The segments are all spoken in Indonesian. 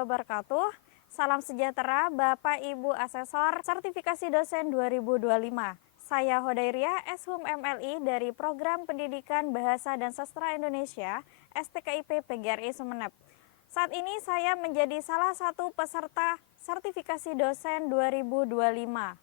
wabarakatuh. Salam sejahtera Bapak Ibu Asesor Sertifikasi Dosen 2025. Saya Hodairia, Eshum MLI dari Program Pendidikan Bahasa dan Sastra Indonesia, STKIP PGRI Sumeneb. Saat ini saya menjadi salah satu peserta sertifikasi dosen 2025.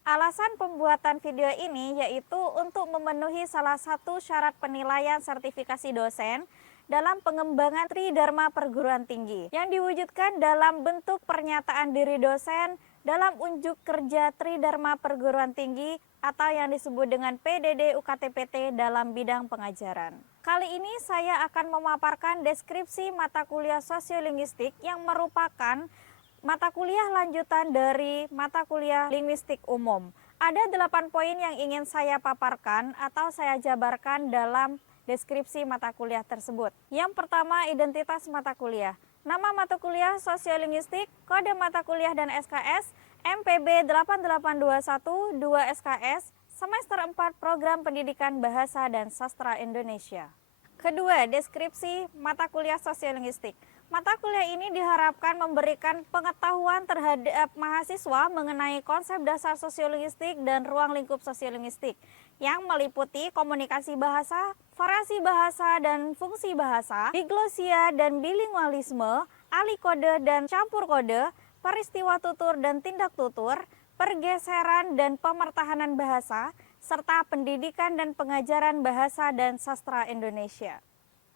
Alasan pembuatan video ini yaitu untuk memenuhi salah satu syarat penilaian sertifikasi dosen dalam pengembangan Tridharma Perguruan Tinggi yang diwujudkan dalam bentuk pernyataan diri dosen dalam unjuk kerja Tridharma Perguruan Tinggi atau yang disebut dengan PDD UKT-PT dalam bidang pengajaran. Kali ini saya akan memaparkan deskripsi mata kuliah Sosiolinguistik yang merupakan mata kuliah lanjutan dari mata kuliah Linguistik Umum. Ada 8 poin yang ingin saya paparkan atau saya jabarkan dalam deskripsi mata kuliah tersebut. Yang pertama, identitas mata kuliah. Nama mata kuliah Sosiolinguistik, kode mata kuliah dan SKS, MPB 8821 2 SKS, semester 4 Program Pendidikan Bahasa dan Sastra Indonesia. Kedua, deskripsi mata kuliah Sosiolinguistik. Mata kuliah ini diharapkan memberikan pengetahuan terhadap mahasiswa mengenai konsep dasar sosiolinguistik dan ruang lingkup sosiolinguistik yang meliputi komunikasi bahasa, variasi bahasa dan fungsi bahasa, diglosia dan bilingualisme, alih kode dan campur kode, peristiwa tutur dan tindak tutur, pergeseran dan pemertahanan bahasa, serta pendidikan dan pengajaran bahasa dan sastra Indonesia.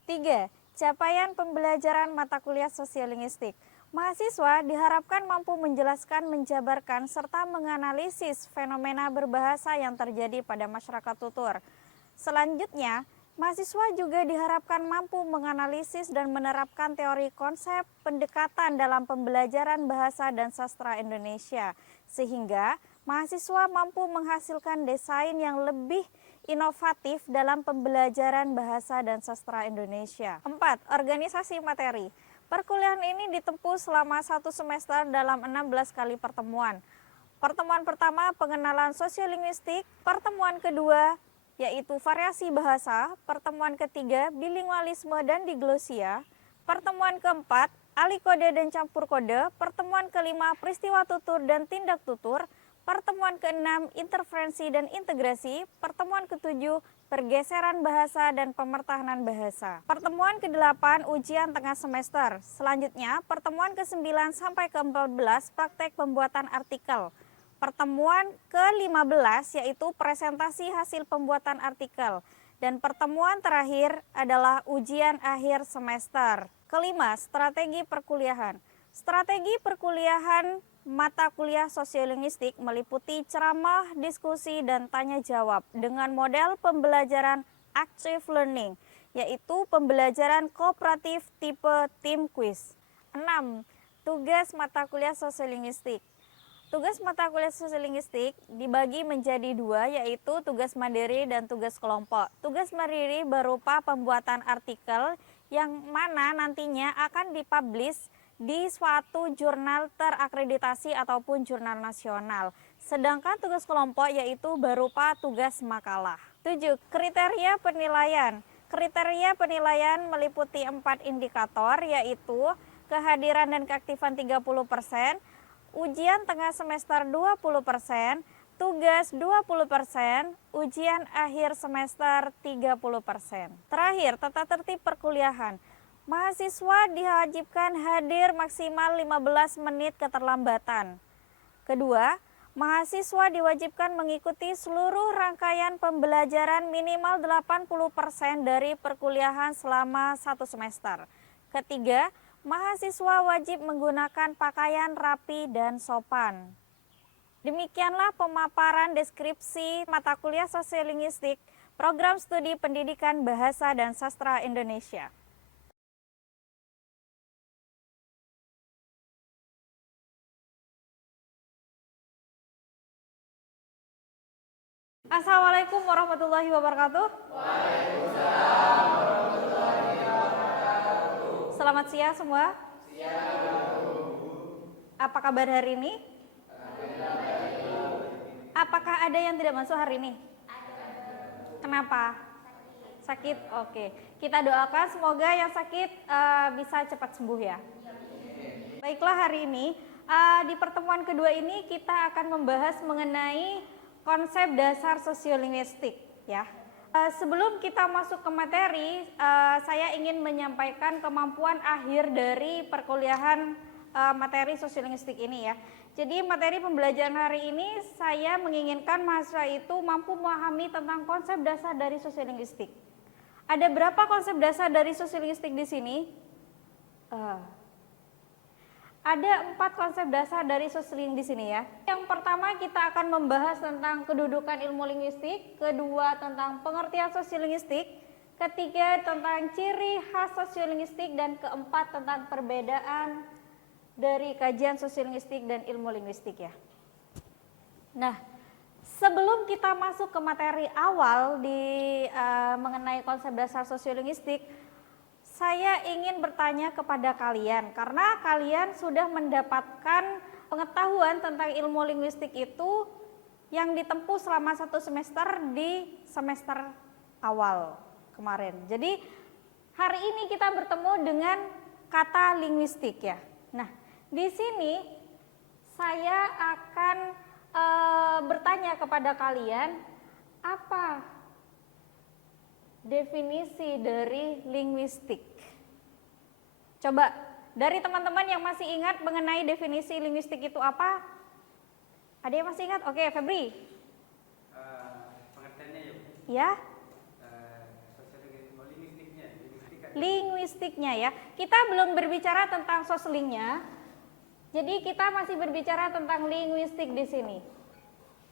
3. Capaian pembelajaran mata kuliah Sosiolinguistik. Mahasiswa diharapkan mampu menjelaskan, menjabarkan, serta menganalisis fenomena berbahasa yang terjadi pada masyarakat tutur. Selanjutnya, mahasiswa juga diharapkan mampu menganalisis dan menerapkan teori konsep pendekatan dalam pembelajaran bahasa dan sastra Indonesia, sehingga mahasiswa mampu menghasilkan desain yang lebih inovatif dalam pembelajaran bahasa dan sastra Indonesia. 4. Organisasi materi. Perkuliahan ini ditempuh selama 1 semester dalam 16 kali pertemuan. Pertemuan pertama, pengenalan sosiolinguistik. Pertemuan kedua, yaitu variasi bahasa. Pertemuan ketiga, bilingualisme dan diglosia. Pertemuan keempat, alih kode dan campur kode. Pertemuan kelima, peristiwa tutur dan tindak tutur. Pertemuan ke-6, interferensi dan integrasi. Pertemuan ke-7, pergeseran bahasa dan pemertahanan bahasa. Pertemuan ke-8, ujian tengah semester. Selanjutnya, pertemuan ke-9 sampai ke-14, praktek pembuatan artikel. Pertemuan ke-15 yaitu presentasi hasil pembuatan artikel. Dan pertemuan terakhir adalah ujian akhir semester. Kelima, strategi perkuliahan. Strategi perkuliahan mata kuliah Sosiolinguistik meliputi ceramah, diskusi, dan tanya jawab dengan model pembelajaran active learning, yaitu pembelajaran kooperatif tipe tim quiz. 6. Tugas mata kuliah Sosiolinguistik. Tugas mata kuliah Sosiolinguistik dibagi menjadi 2, yaitu tugas mandiri dan tugas kelompok. Tugas mandiri berupa pembuatan artikel yang mana nantinya akan dipublish di suatu jurnal terakreditasi ataupun jurnal nasional. Sedangkan tugas kelompok yaitu berupa tugas makalah. 7. Kriteria penilaian. Kriteria penilaian meliputi 4 indikator, yaitu kehadiran dan keaktifan 30%, ujian tengah semester 20%, tugas 20%, ujian akhir semester 30%. Terakhir, tata tertib perkuliahan. Mahasiswa diwajibkan hadir maksimal 15 menit keterlambatan. Kedua, mahasiswa diwajibkan mengikuti seluruh rangkaian pembelajaran minimal 80% dari perkuliahan selama 1 semester. Ketiga, mahasiswa wajib menggunakan pakaian rapi dan sopan. Demikianlah pemaparan deskripsi mata kuliah Sosiolinguistik, Program Studi Pendidikan Bahasa dan Sastra Indonesia. Assalamualaikum warahmatullahi wabarakatuh. Waalaikumsalam warahmatullahi wabarakatuh. Selamat siang semua. Apa kabar hari ini? Apakah ada yang tidak masuk hari ini? Kenapa? Sakit? Oke. Kita doakan semoga yang sakit bisa cepat sembuh ya. Baiklah, hari ini di pertemuan kedua ini kita akan membahas mengenai konsep dasar sosiolinguistik ya. Sebelum kita masuk ke materi, saya ingin menyampaikan kemampuan akhir dari perkuliahan materi sosiolinguistik ini ya. Jadi materi pembelajaran hari ini saya menginginkan mahasiswa itu mampu memahami tentang konsep dasar dari sosiolinguistik. Ada berapa konsep dasar dari sosiolinguistik di sini? Ada 4 konsep dasar dari sosiolinguistik di sini ya. Yang pertama kita akan membahas tentang kedudukan ilmu linguistik, kedua tentang pengertian sosiolinguistik, ketiga tentang ciri khas sosiolinguistik, dan keempat tentang perbedaan dari kajian sosiolinguistik dan ilmu linguistik ya. Nah, sebelum kita masuk ke materi awal mengenai konsep dasar sosiolinguistik, saya ingin bertanya kepada kalian, karena kalian sudah mendapatkan pengetahuan tentang ilmu linguistik itu yang ditempuh selama 1 semester di semester awal kemarin. Jadi hari ini kita bertemu dengan kata linguistik ya. Nah, di sini saya akan bertanya kepada kalian, apa definisi dari linguistik? Coba dari teman-teman yang masih ingat mengenai definisi linguistik itu apa? Ada yang masih ingat? Oke, Febri. Pengertiannya ya, Bu. Ya, Linguistiknya linguistiknya ya. Kita belum berbicara tentang soslingnya. Jadi kita masih berbicara tentang linguistik di sini.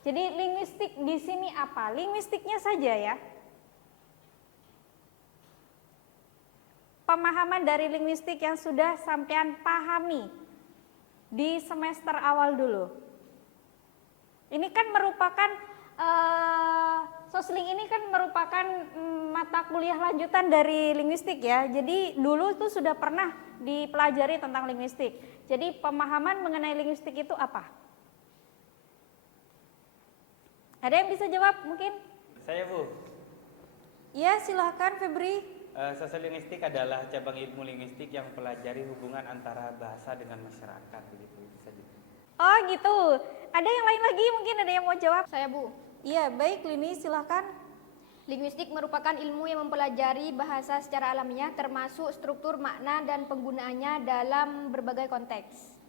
Jadi linguistik di sini apa? Linguistiknya saja ya. Pemahaman dari linguistik yang sudah sampean pahami di semester awal dulu. Ini kan merupakan sosling ini kan merupakan mata kuliah lanjutan dari linguistik ya. Jadi dulu itu sudah pernah dipelajari tentang linguistik. Jadi pemahaman mengenai linguistik itu apa? Ada yang bisa jawab mungkin? Saya, Bu. Ya, silahkan Febri. Sosiolinguistik adalah cabang ilmu linguistik yang mempelajari hubungan antara bahasa dengan masyarakat, begitu saja. Oh gitu. Ada yang lain lagi mungkin, ada yang mau jawab? Saya, Bu. Iya, baik Lini, silahkan. Linguistik merupakan ilmu yang mempelajari bahasa secara alamiah, termasuk struktur, makna, dan penggunaannya dalam berbagai konteks.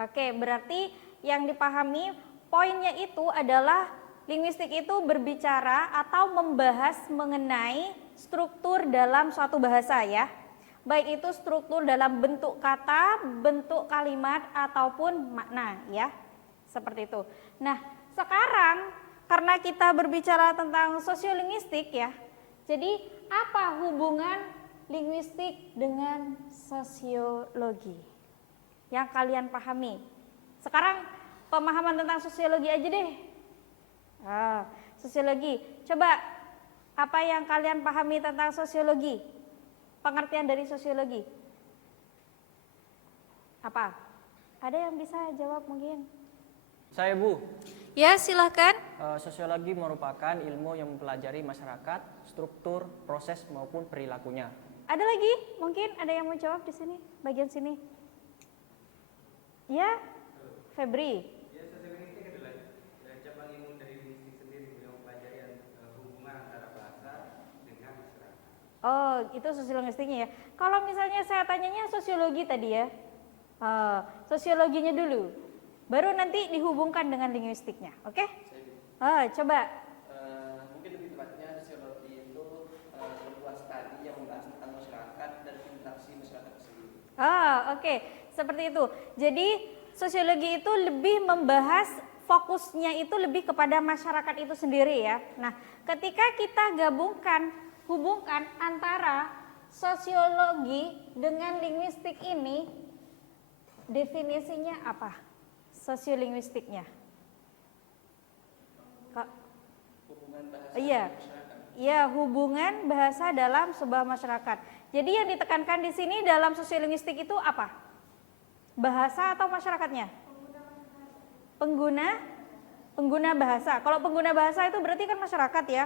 Oke, berarti yang dipahami poinnya itu adalah linguistik itu berbicara atau membahas mengenai struktur dalam suatu bahasa ya. Baik itu struktur dalam bentuk kata, bentuk kalimat, ataupun makna ya. Seperti itu. Nah, sekarang karena kita berbicara tentang sosiolinguistik ya. Jadi apa hubungan linguistik dengan sosiologi? Yang kalian pahami. Sekarang pemahaman tentang sosiologi aja deh. Sosiologi. Coba apa yang kalian pahami tentang sosiologi? Pengertian dari sosiologi. Apa? Ada yang bisa jawab mungkin? Saya, Bu. Ya, silahkan. Sosiologi merupakan ilmu yang mempelajari masyarakat, struktur, proses maupun perilakunya. Ada lagi? Mungkin ada yang mau jawab di sini, bagian sini. Ya, Febri. Ya, sosiolinguistik adalah cabang ilmu dari linguistik sendiri yang mempelajari hubungan antara bahasa dengan masyarakat. Oh, itu sosiolinguistiknya ya. Kalau misalnya saya tanyanya sosiologi tadi ya. Sosiologinya dulu. Baru nanti dihubungkan dengan linguistiknya. Oke? Coba. Mungkin lebih tepatnya sosiologi itu sebuah studi yang membahas tentang masyarakat dan interaksi masyarakat tersebut. Oke. Seperti itu. Jadi sosiologi itu lebih membahas, fokusnya itu lebih kepada masyarakat itu sendiri ya. Nah, ketika kita hubungkan antara sosiologi dengan linguistik ini, definisinya apa? Sosiolinguistiknya. Hubungan bahasa Iya. masyarakat. Iya, hubungan bahasa dalam sebuah masyarakat. Jadi yang ditekankan di sini dalam sosiolinguistik itu apa? Bahasa atau masyarakatnya? Pengguna bahasa. Kalau pengguna bahasa itu berarti kan masyarakat ya.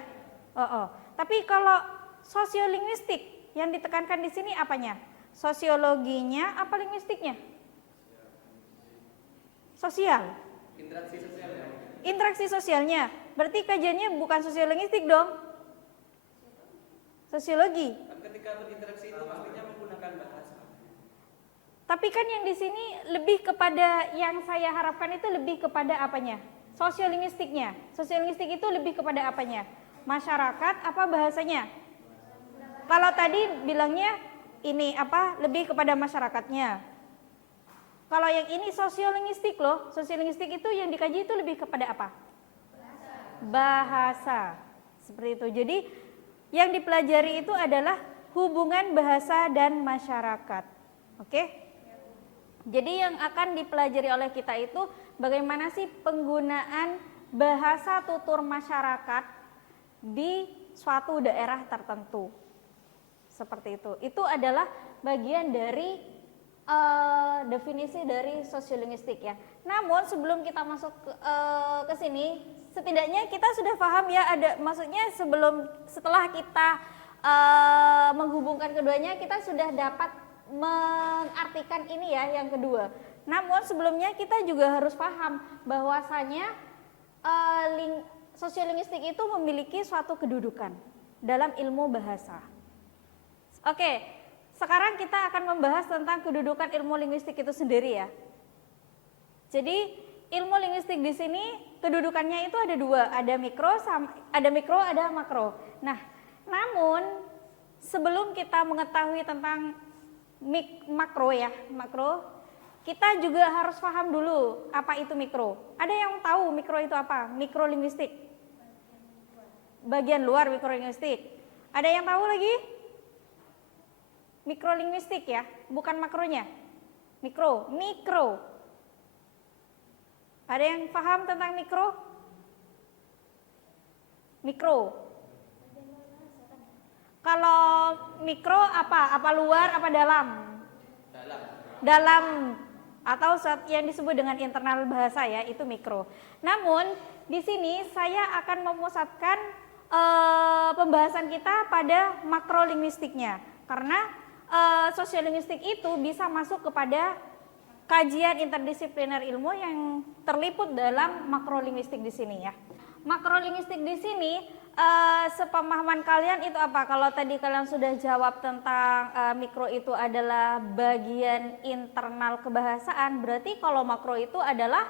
Tapi kalau sosiolinguistik yang ditekankan di sini apanya? Sosiologinya apa linguistiknya? Sosial. Interaksi sosial ya. Interaksi sosialnya. Berarti kajiannya bukan sosiolinguistik dong. Sosiologi. Kan ketika berinteraksi itu pastinya menggunakan bahasa. Tapi kan yang di sini lebih kepada, yang saya harapkan itu lebih kepada apanya? Sosiolinguistiknya. Sosiolinguistik itu lebih kepada apanya? Masyarakat apa bahasanya? Kalau tadi bilangnya ini apa? Lebih kepada masyarakatnya. Kalau yang ini sosiolinguistik loh. Sosiolinguistik itu yang dikaji itu lebih kepada apa? Bahasa. Seperti itu. Jadi yang dipelajari itu adalah hubungan bahasa dan masyarakat. Oke? Jadi yang akan dipelajari oleh kita itu bagaimana sih penggunaan bahasa tutur masyarakat di suatu daerah tertentu. Seperti itu. Itu adalah bagian dari definisi dari sosiolinguistik ya. Namun sebelum kita masuk ke sini, setidaknya kita sudah paham ya, ada maksudnya setelah kita menghubungkan keduanya, kita sudah dapat mengartikan ini ya yang kedua. Namun sebelumnya kita juga harus paham bahwasanya sosiolinguistik itu memiliki suatu kedudukan dalam ilmu bahasa. Oke. Sekarang kita akan membahas tentang kedudukan ilmu linguistik itu sendiri ya. Jadi ilmu linguistik di sini kedudukannya itu ada dua, ada mikro, ada makro. Nah, namun sebelum kita mengetahui tentang makro ya, kita juga harus paham dulu apa itu mikro. Ada yang tahu mikro itu apa? Mikrolinguistik. Bagian luar mikrolinguistik. Ada yang tahu lagi? Mikrolinguistik ya, bukan makronya. Mikro. Ada yang paham tentang mikro? Mikro. Kalau mikro apa? Apa luar, apa dalam? Dalam. Atau yang disebut dengan internal bahasa ya, itu mikro. Namun di sini saya akan memusatkan pembahasan kita pada makrolinguistiknya, karena sosiolinguistik itu bisa masuk kepada kajian interdisipliner ilmu yang terliput dalam makrolinguistik di sini ya. Makrolinguistik di sini sepemahaman kalian itu apa? Kalau tadi kalian sudah jawab tentang mikro itu adalah bagian internal kebahasaan, berarti kalau makro itu adalah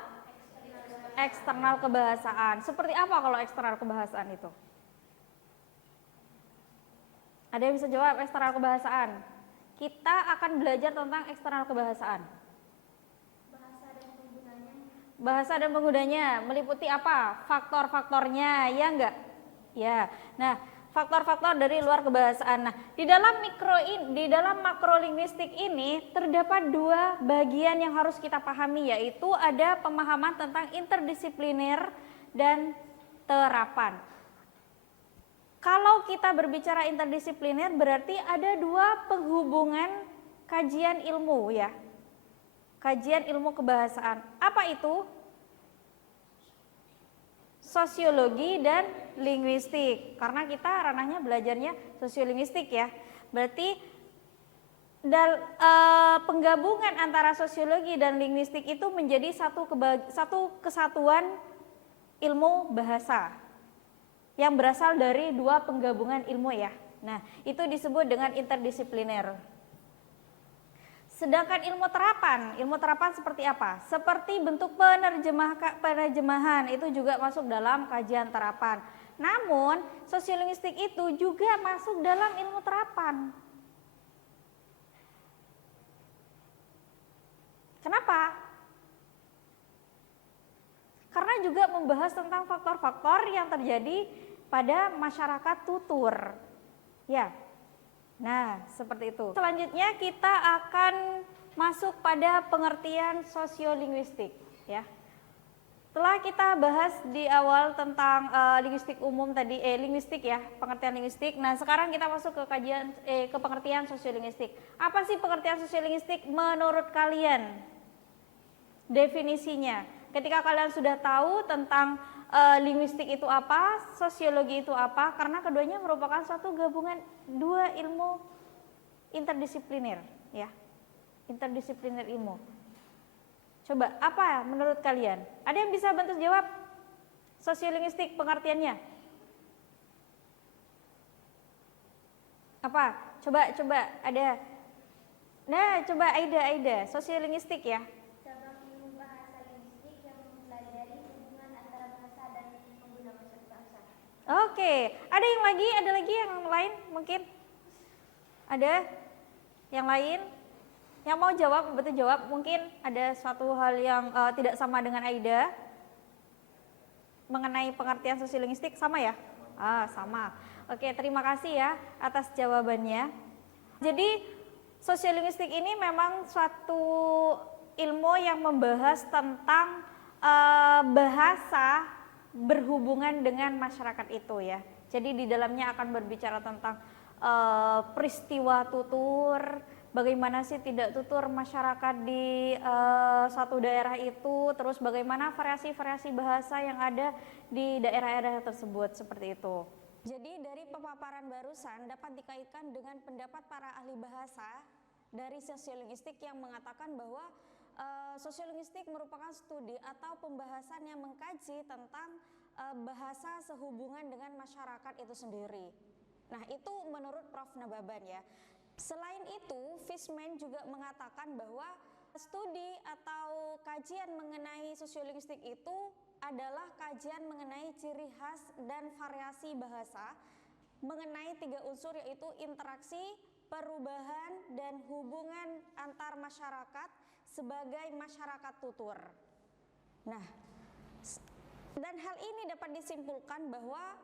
eksternal kebahasaan. Seperti apa kalau eksternal kebahasaan itu? Ada yang bisa jawab eksternal kebahasaan? Kita akan belajar tentang eksternal kebahasaan. Bahasa dan penggunanya meliputi apa? Faktor-faktornya, ya enggak? Ya. Nah, faktor-faktor dari luar kebahasaan. Nah, di dalam makrolinguistik ini terdapat dua bagian yang harus kita pahami, yaitu ada pemahaman tentang interdisipliner dan terapan. Kalau kita berbicara interdisipliner berarti ada dua penghubungan kajian ilmu ya. Kajian ilmu kebahasaan. Apa itu? Sosiologi dan linguistik. Karena kita ranahnya belajarnya sosiolinguistik ya. Berarti penggabungan antara sosiologi dan linguistik itu menjadi satu kesatuan ilmu bahasa yang berasal dari dua penggabungan ilmu ya. Nah, itu disebut dengan interdisipliner. Sedangkan ilmu terapan seperti apa? Seperti bentuk penerjemahan itu juga masuk dalam kajian terapan. Namun, sosiolinguistik itu juga masuk dalam ilmu terapan. Kenapa? Karena juga membahas tentang faktor-faktor yang terjadi pada masyarakat tutur. Ya. Nah, seperti itu. Selanjutnya kita akan masuk pada pengertian sosiolinguistik, ya. Setelah kita bahas di awal tentang linguistik umum tadi, linguistik ya, pengertian linguistik. Nah, sekarang kita masuk ke ke pengertian sosiolinguistik. Apa sih pengertian sosiolinguistik menurut kalian? Definisinya. Ketika kalian sudah tahu tentang linguistik itu apa, sosiologi itu apa, karena keduanya merupakan suatu gabungan dua ilmu interdisipliner, ya, interdisipliner ilmu. Coba, apa menurut kalian? Ada yang bisa bantu jawab? Sosiolinguistik pengertiannya? Apa? Coba ada. Nah, coba Aida, sosiolinguistik ya. Cabang ilmu bahasa linguistik yang mempelajari hubungan antara bahasa dan pengguna bahasa. Oke, ada lagi yang lain mungkin? Ada yang lain? Yang mau jawab, betul jawab. Mungkin ada suatu hal yang tidak sama dengan Aida mengenai pengertian sosiolinguistik, sama ya? Sama. Oke, terima kasih ya atas jawabannya. Jadi sosiolinguistik ini memang suatu ilmu yang membahas tentang bahasa berhubungan dengan masyarakat itu ya. Jadi di dalamnya akan berbicara tentang peristiwa tutur, bagaimana sih tidak tutur masyarakat di suatu daerah itu, terus bagaimana variasi-variasi bahasa yang ada di daerah-daerah tersebut, seperti itu. Jadi dari pemaparan barusan dapat dikaitkan dengan pendapat para ahli bahasa dari sosiolinguistik yang mengatakan bahwa sosiolinguistik merupakan studi atau pembahasan yang mengkaji tentang bahasa sehubungan dengan masyarakat itu sendiri. Nah, itu menurut Prof. Nababan ya. Selain itu, Fishman juga mengatakan bahwa studi atau kajian mengenai sosiolinguistik itu adalah kajian mengenai ciri khas dan variasi bahasa mengenai 3 unsur, yaitu interaksi, perubahan, dan hubungan antar masyarakat sebagai masyarakat tutur. Nah, dan hal ini dapat disimpulkan bahwa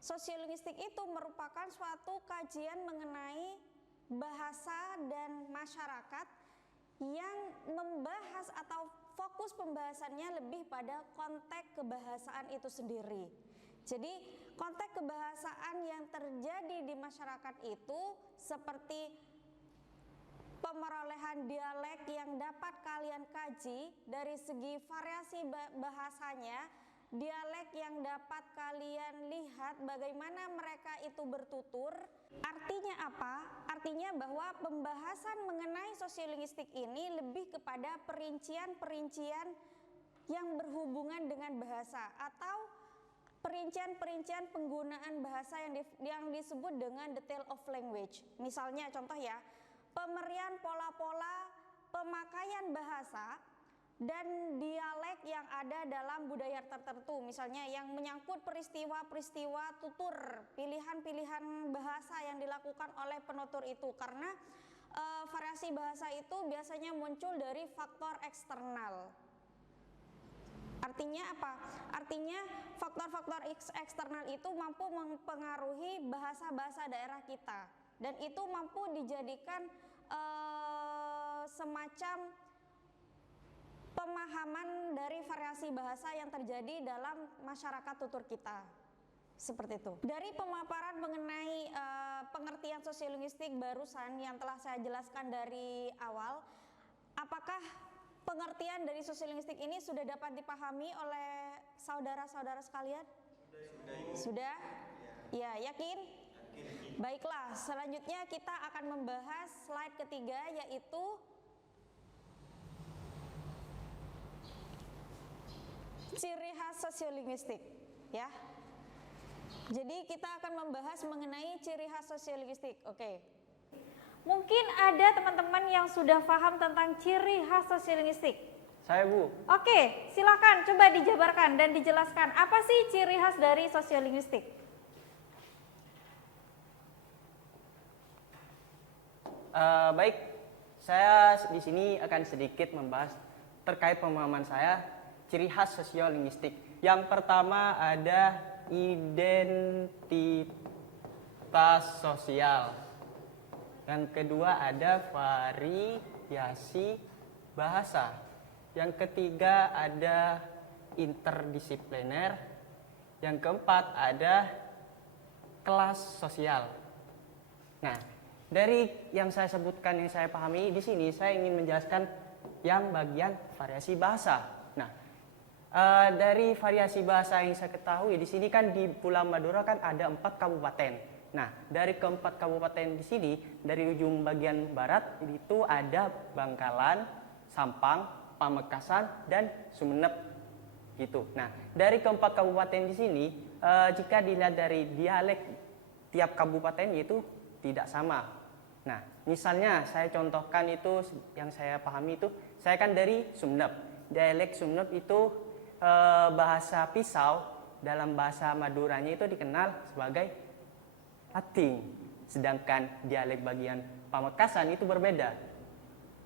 sosiolinguistik itu merupakan suatu kajian mengenai bahasa dan masyarakat yang membahas atau fokus pembahasannya lebih pada konteks kebahasaan itu sendiri. Jadi konteks kebahasaan yang terjadi di masyarakat itu seperti pemerolehan dialek yang dapat kalian kaji dari segi variasi bahasanya, dialek yang dapat kalian lihat bagaimana mereka itu bertutur. Artinya apa? Artinya bahwa pembahasan mengenai sosiolinguistik ini lebih kepada perincian-perincian yang berhubungan dengan bahasa atau perincian-perincian penggunaan bahasa yang disebut dengan detail of language. Misalnya contoh ya, pemerian pola-pola pemakaian bahasa dan dialek yang ada dalam budaya tertentu, misalnya yang menyangkut peristiwa-peristiwa tutur, pilihan-pilihan bahasa yang dilakukan oleh penutur itu, karena variasi bahasa itu biasanya muncul dari faktor eksternal. Artinya apa? Artinya faktor-faktor eksternal itu mampu mempengaruhi bahasa-bahasa daerah kita, dan itu mampu dijadikan semacam pemahaman dari variasi bahasa yang terjadi dalam masyarakat tutur kita. Seperti itu. Dari pemaparan mengenai pengertian sosiolinguistik barusan yang telah saya jelaskan dari awal, apakah pengertian dari sosiolinguistik ini sudah dapat dipahami oleh saudara-saudara sekalian? Sudah? Ya, yakin? Baiklah, selanjutnya kita akan membahas slide ketiga, yaitu ciri khas sosiolinguistik, ya. Jadi kita akan membahas mengenai ciri khas sosiolinguistik. Oke. Mungkin ada teman-teman yang sudah paham tentang ciri khas sosiolinguistik. Saya, Bu. Oke, silakan coba dijabarkan dan dijelaskan apa sih ciri khas dari sosiolinguistik. Baik, saya di sini akan sedikit membahas terkait pemahaman saya ciri khas sosiolinguistik. Yang pertama ada identitas sosial. Yang kedua ada variasi bahasa. Yang ketiga ada interdisipliner. Yang keempat ada kelas sosial. Nah, dari yang saya sebutkan, yang saya pahami di sini, saya ingin menjelaskan yang bagian variasi bahasa. Nah, dari variasi bahasa yang saya ketahui di sini kan di Pulau Madura kan ada 4 kabupaten. Nah, dari keempat kabupaten di sini, dari ujung bagian barat itu ada Bangkalan, Sampang, Pamekasan, dan Sumeneb gitu. Nah, dari keempat kabupaten di sini jika dilihat dari dialek tiap kabupaten itu tidak sama. Nah, misalnya saya contohkan itu yang saya pahami itu, saya kan dari Sumeneb. Dialek Sumeneb itu bahasa pisau dalam bahasa Maduranya itu dikenal sebagai ating. Sedangkan dialek bagian Pamekasan itu berbeda.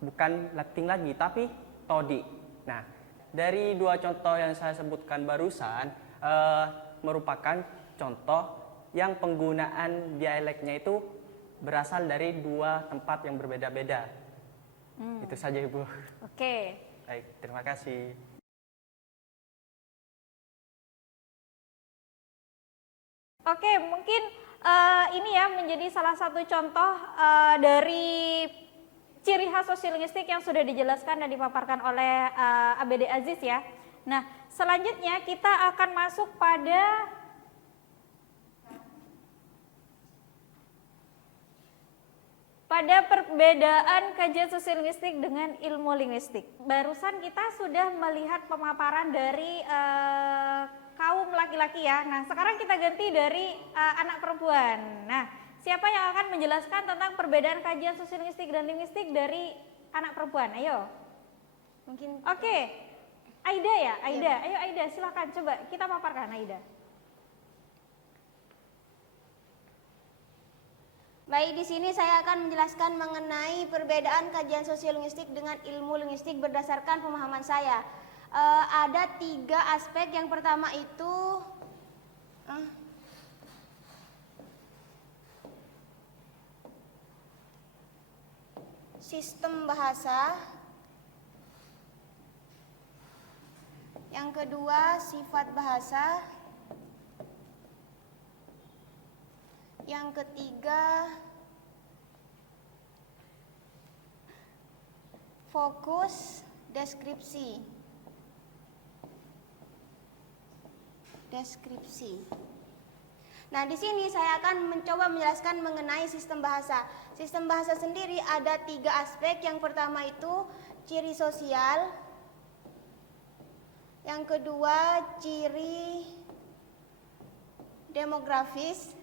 Bukan lating lagi, tapi todi. Nah, dari dua contoh yang saya sebutkan barusan merupakan contoh yang penggunaan dialeknya itu berasal dari dua tempat yang berbeda-beda. Itu saja, Ibu. Oke. Baik, terima kasih. Oke, mungkin ini ya menjadi salah satu contoh dari ciri khas sosiolinguistik yang sudah dijelaskan dan dipaparkan oleh ABD Aziz ya. Nah, selanjutnya kita akan masuk pada perbedaan kajian sosiolinguistik dengan ilmu linguistik. Barusan kita sudah melihat pemaparan dari kaum laki-laki ya. Nah, sekarang kita ganti dari anak perempuan. Nah, siapa yang akan menjelaskan tentang perbedaan kajian sosiolinguistik dan linguistik dari anak perempuan? Ayo. Mungkin Oke. Aida ya, Aida. Iya. Ayo Aida, silakan coba kita paparkan Aida. Baik, di sini saya akan menjelaskan mengenai perbedaan kajian sosiolinguistik dengan ilmu linguistik berdasarkan pemahaman saya. Ada 3 aspek. Yang pertama itu sistem bahasa. Yang kedua sifat bahasa. Yang ketiga fokus deskripsi. Nah, di sini saya akan mencoba menjelaskan mengenai sistem bahasa. Sistem bahasa sendiri ada 3 aspek. Yang pertama itu ciri sosial. Yang kedua ciri demografis.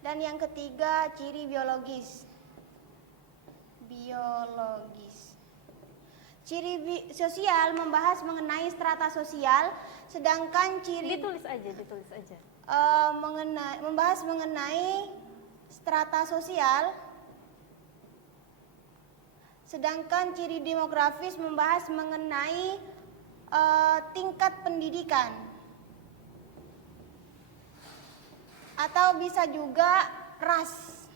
Dan yang ketiga ciri biologis. Ciri sosial membahas mengenai strata sosial, sedangkan ciri Ditulis aja. membahas mengenai strata sosial, sedangkan ciri demografis membahas mengenai tingkat pendidikan, atau bisa juga ras.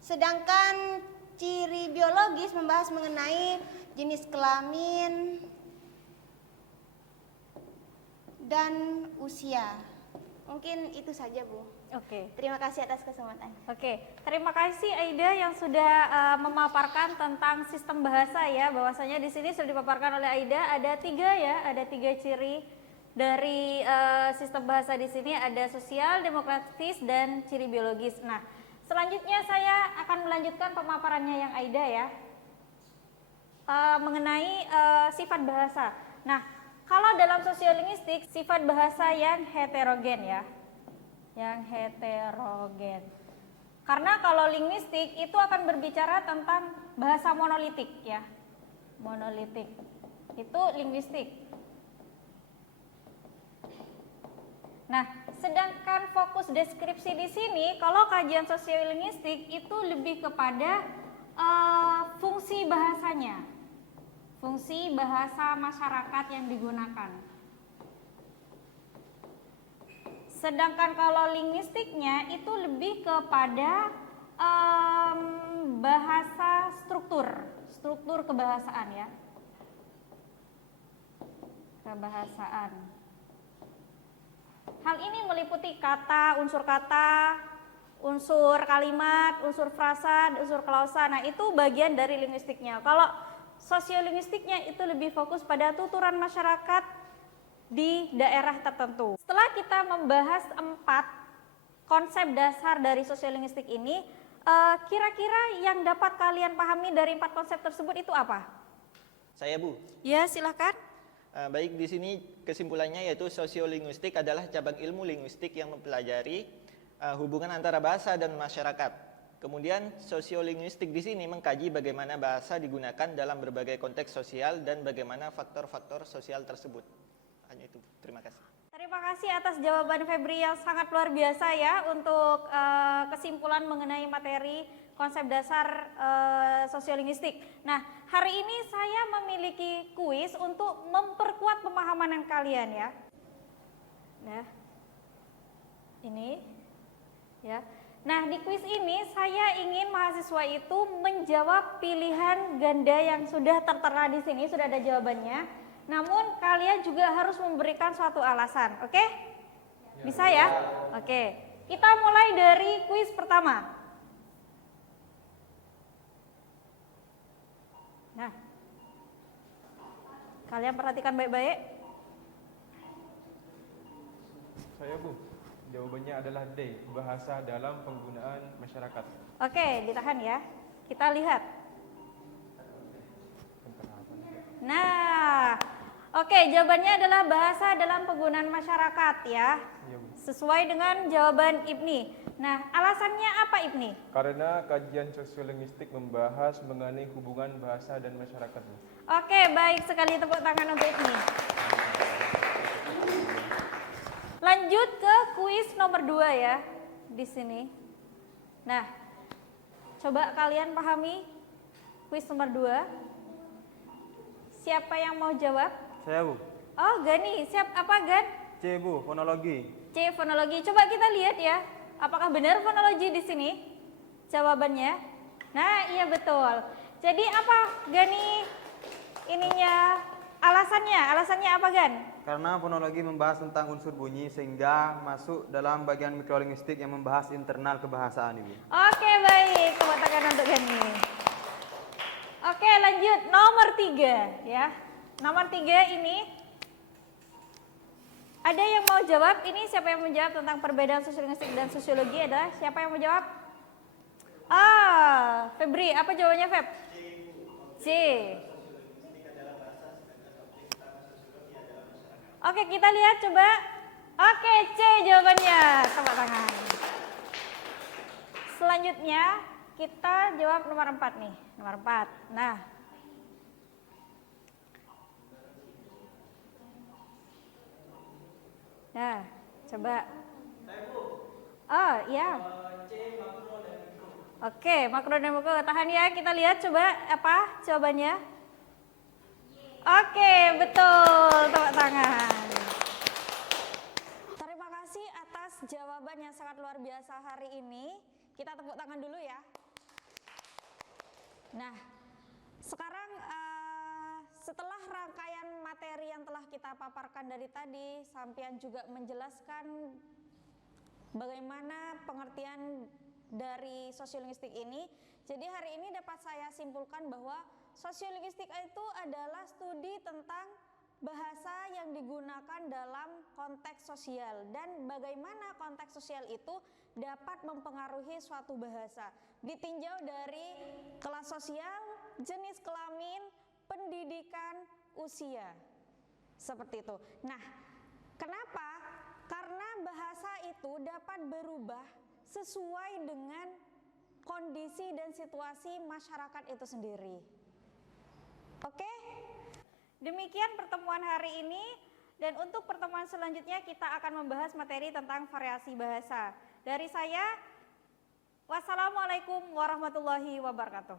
Sedangkan ciri biologis membahas mengenai jenis kelamin dan usia. Mungkin itu saja, Bu. Oke. Terima kasih atas kesempatan. Oke, terima kasih Aida yang sudah memaparkan tentang sistem bahasa ya. Bahwasanya di sini sudah dipaparkan oleh Aida ada 3 ya, ada 3 ciri dari sistem bahasa di sini, ada sosial, demografis, dan ciri biologis. Nah, selanjutnya saya akan melanjutkan pemaparannya yang Aida ya, mengenai sifat bahasa. Nah, kalau dalam sosiolinguistik sifat bahasa yang heterogen ya, Karena kalau linguistik itu akan berbicara tentang bahasa monolitik ya, monolitik itu linguistik. Nah, sedangkan fokus deskripsi di sini, kalau kajian sosiolinguistik itu lebih kepada fungsi bahasanya, fungsi bahasa masyarakat yang digunakan. Sedangkan kalau linguistiknya itu lebih kepada bahasa struktur kebahasaan ya, kebahasaan. Hal ini meliputi kata, unsur kalimat, unsur frasa, unsur klausa. Nah, itu bagian dari linguistiknya. Kalau sosiolinguistiknya itu lebih fokus pada tuturan masyarakat di daerah tertentu. Setelah kita membahas 4 konsep dasar dari sosiolinguistik ini, Kira-kira yang dapat kalian pahami dari 4 konsep tersebut itu apa? Saya Bu. Ya, silakan. Baik, di sini kesimpulannya yaitu sosiolinguistik adalah cabang ilmu linguistik yang mempelajari hubungan antara bahasa dan masyarakat. Kemudian sosiolinguistik di sini mengkaji bagaimana bahasa digunakan dalam berbagai konteks sosial dan bagaimana faktor-faktor sosial tersebut. Hanya itu. Terima kasih. Terima kasih atas jawaban Febri yang sangat luar biasa ya untuk kesimpulan mengenai materi konsep dasar sosiolinguistik. Nah, hari ini saya memiliki kuis untuk memperkuat pemahaman kalian ya. Nah, ini ya. Nah, di kuis ini saya ingin mahasiswa itu menjawab pilihan ganda yang sudah tertera di sini, sudah ada jawabannya. Namun kalian juga harus memberikan suatu alasan, oke? Bisa ya? Oke. Kita mulai dari kuis pertama. Nah, kalian perhatikan baik-baik. Saya Bu, jawabannya adalah D, bahasa dalam penggunaan masyarakat. Oke, ditahan ya. Kita lihat. Nah, oke, jawabannya adalah bahasa dalam penggunaan masyarakat ya. Iya Bu. Sesuai dengan jawaban Ibni. Nah, alasannya apa Ibni? Karena kajian sosiolinguistik membahas mengenai hubungan bahasa dan masyarakat Bu. Oke, baik sekali, tepuk tangan untuk Ibni. Lanjut ke kuis nomor 2 ya, di sini. Nah, coba kalian pahami kuis nomor 2. Siapa yang mau jawab? Saya Bu. Oh, Gani. Siap apa, Gan? C Bu, fonologi. C, fonologi. Coba kita lihat ya. Apakah benar fonologi di sini? Jawabannya. Nah, iya betul. Jadi apa, Gani? Ininya alasannya apa, Gan? Karena fonologi membahas tentang unsur bunyi sehingga masuk dalam bagian mikrolinguistik yang membahas internal kebahasaan Ibu. Oke, baik. Tepuk tangan untuk Gani. Oke, lanjut nomor 3 ya. Nomor 3 ini ada yang mau jawab? Ini siapa yang menjawab tentang perbedaan sosiolinguistik dan sosiologi? Adalah siapa yang mau jawab? Febri, apa jawabannya Feb? C. Oke, kita lihat coba. Oke, C jawabannya. Tepuk tangan. Selanjutnya kita jawab nomor 4 nih. Nomor 4. Nah, coba. Oh, iya. Oke, makro dan mikro. Tahan ya, kita lihat coba apa jawabannya. Oke, betul. Tepuk tangan. Terima kasih atas jawaban yang sangat luar biasa hari ini. Kita tepuk tangan dulu ya. Nah, sekarang setelah rangkaian materi yang telah kita paparkan dari tadi, sampean juga menjelaskan bagaimana pengertian dari sosiolinguistik ini. Jadi hari ini dapat saya simpulkan bahwa sosiolinguistik itu adalah studi tentang bahasa yang digunakan dalam konteks sosial dan bagaimana konteks sosial itu dapat mempengaruhi suatu bahasa. Ditinjau dari kelas sosial, jenis kelamin, pendidikan, usia. Seperti itu. Nah, kenapa? Karena bahasa itu dapat berubah sesuai dengan kondisi dan situasi masyarakat itu sendiri. Oke? Demikian pertemuan hari ini, dan untuk pertemuan selanjutnya kita akan membahas materi tentang variasi bahasa. Dari saya, wassalamualaikum warahmatullahi wabarakatuh.